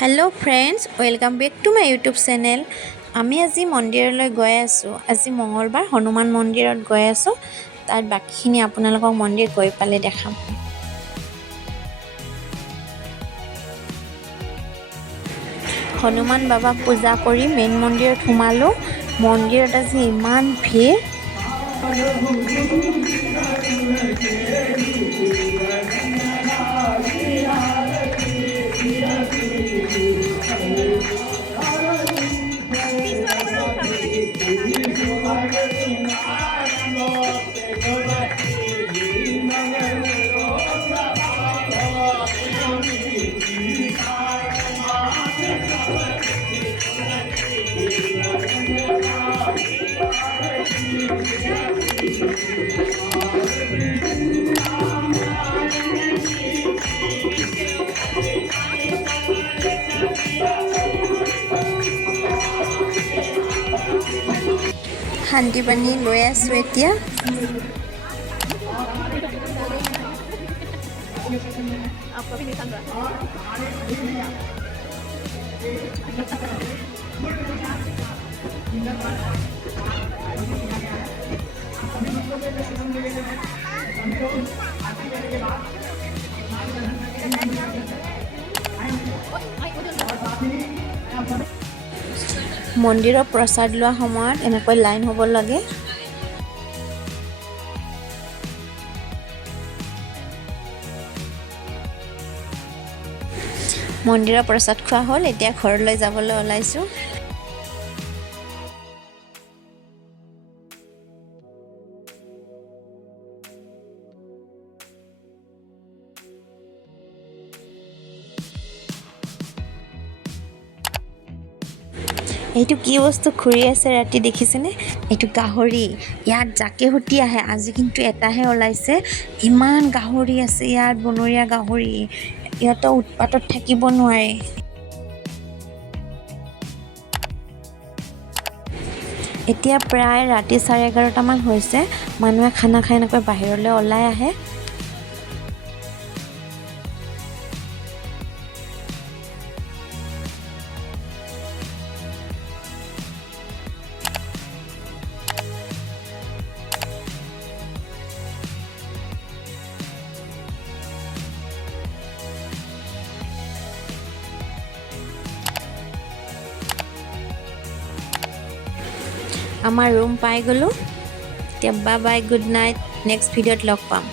Hello' friends, welcome back to my YouTube channel. আমি আজি মন্দিৰলৈ গৈ আছোঁ। আজি মঙলবাৰ, হনুমান মন্দিৰত গৈ আছোঁ। তাত বাকীখিনি আপোনালোকক মন্দিৰ গৈ পালে দেখাম। হনুমান বাবাক পূজা কৰি মেইন মন্দিৰত সোমালোঁ। মন্দিৰত আজি ইমান ভিৰ। শান্তি পানী লৈ আছোঁ এতিয়া। মন্দিৰৰ প্ৰসাদ লোৱা সময়ত এনেকৈ লাইন হ'ব লাগে। মন্দিৰৰ প্ৰসাদ খোৱা হ'ল, এতিয়া ঘৰলৈ যাবলৈ ওলাইছোঁ। এইটো কি বস্তু ঘূৰি আছে ৰাতি দেখিছেনে? এইটো গাহৰি। ইয়াত জাকে সুতি আহে, আজি কিন্তু এটাহে ওলাইছে। ইমান গাহৰি আছে ইয়াত, বনৰীয়া গাহৰি। ইহঁতৰ উৎপাতত থাকিব নোৱাৰে। এতিয়া প্ৰায় ৰাতি 11:30মান হৈছে। মানুহে খানা খাই এনেকৈ বাহিৰলৈ ওলাই আহে। আমাৰ ৰুম পাই গ'লোঁ। এতিয়া bye bye, good night. Next ভিডিঅ'ত লগ পাম।